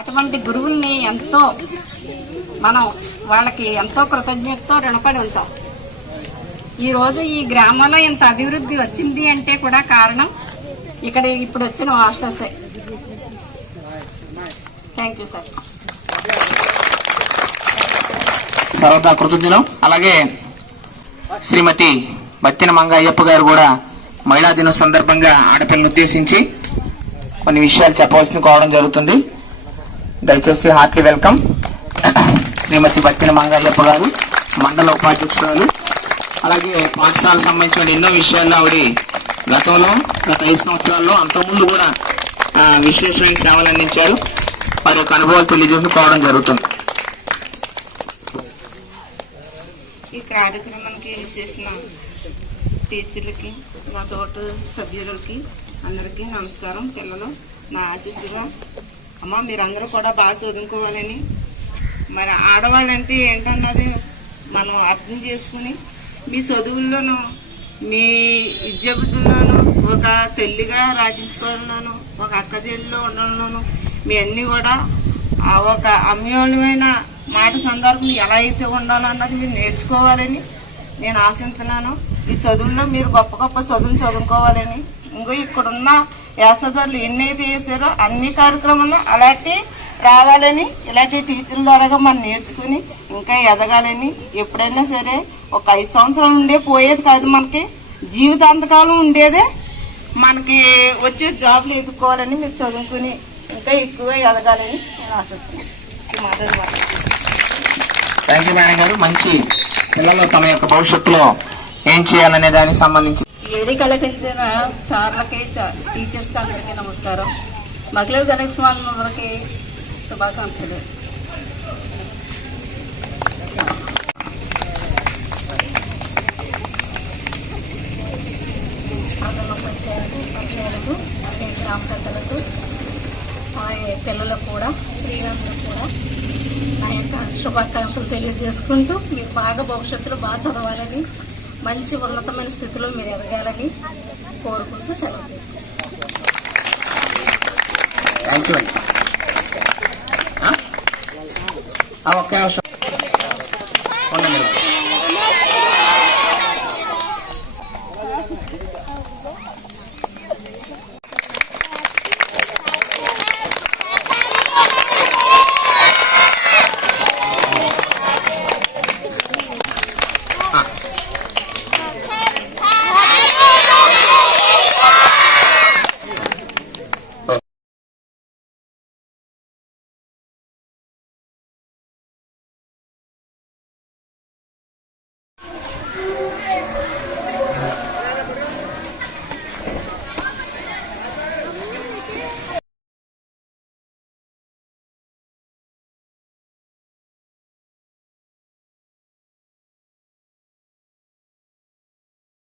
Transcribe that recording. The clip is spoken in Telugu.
అటువంటి గురువుల్ని ఎంతో మనం వాళ్ళకి ఎంతో కృతజ్ఞతతో రుణపడి ఉంటాం. ఈరోజు ఈ గ్రామంలో ఇంత అభివృద్ధి వచ్చింది అంటే కూడా కారణం ఇక్కడ ఇప్పుడు వచ్చిన మాస్టర్సే. Thank you sir. సర్వదా కృతజ్ఞులు. అలాగే శ్రీమతి బత్తిన మంగ అయ్యప్ప గారు కూడా మహిళా దినం సందర్భంగా ఆడపిల్లను ఉద్దేశించి కొన్ని విషయాలు చెప్పవలసింది కోవడం జరుగుతుంది. దయచేసి హార్ట్లీ వెల్కమ్ శ్రీమతి బత్తిన మంగ అయ్యప్ప గారు, మండల ఉపాధ్యక్షురాలు. అలాగే పాఠశాలకు సంబంధించిన ఎన్నో విషయాల్లో ఆవిడ గతంలో గత 5 సంవత్సరాల్లో అంతకుముందు కూడా విశేషమైన సేవలు అందించారు. వారి యొక్క అనుభవాలు తెలియజేసుకోవడం జరుగుతుంది. ఈ కార్యక్రమానికి విశేషణ టీచర్లకి, నా తోటి సభ్యులకి అందరికీ నమస్కారం. పిల్లలు నా ఆశీస్సుగా అమ్మ మీరందరూ కూడా బాగా చదువుకోవాలని, మరి ఆడవాళ్ళంటే ఏంటన్నది మనం అర్థం చేసుకుని మీ చదువుల్లోనూ మీ విద్యాబుద్ధుల్లోనూ ఒక తల్లిగా రాటించుకోవాలన్నాను, ఒక అక్క చెల్లిలో ఉండడంలోనూ మీ అన్నీ కూడా ఒక అమ్యోళమైన మాట సందర్భం ఎలా అయితే ఉండాలన్నది మీరు నేర్చుకోవాలని నేను ఆశిస్తున్నాను. ఈ చదువుల్లో మీరు గొప్ప గొప్ప చదువులు చదువుకోవాలని, ఇంకో ఇక్కడున్న యాసదారులు ఎన్నైతే చేశారో అన్ని కార్యక్రమాల్లో అలాంటి రావాలని, ఇలాంటి టీచర్ల ద్వారాగా మనం నేర్చుకుని ఇంకా ఎదగాలని, ఎప్పుడైనా సరే ఒక 5 సంవత్సరాలు ఉండే పోయేది కాదు, మనకి జీవితాంతకాలం ఉండేదే. మనకి వచ్చే జాబ్లు ఎదుర్కోవాలని మీరు చదువుకుని ఇంకా ఎక్కువ ఎదగాలని నేను ఆశిస్తున్నాను. ఈ మాట్లాడు థ్యాంక్ యూ మేడం గారు. మంచి పిల్లలు తమ యొక్క భవిష్యత్తులో ఏం చేయాలనే దానికి సంబంధించి ఏడి కలపించిన సార్లకి, టీచర్స్కి అందరికీ నమస్కారం. మహిళా గణేశ్వరికి శుభాకాంక్షలు. గ్రామ పెద్దలకు, పిల్లలకు కూడా, స్త్రీలందరూ కూడా నా యొక్క శుభాకాంక్షలు తెలియజేసుకుంటూ మీరు బాగా భవిష్యత్తులో బాగా చదవాలని, మంచి ఉన్నతమైన స్థితిలో మీరు ఎదగాలని కోరుకుంటూ సెలవు తీసుకుంటాం. థ్యాంక్ యూ అండి. ఒక్క నిమిషం.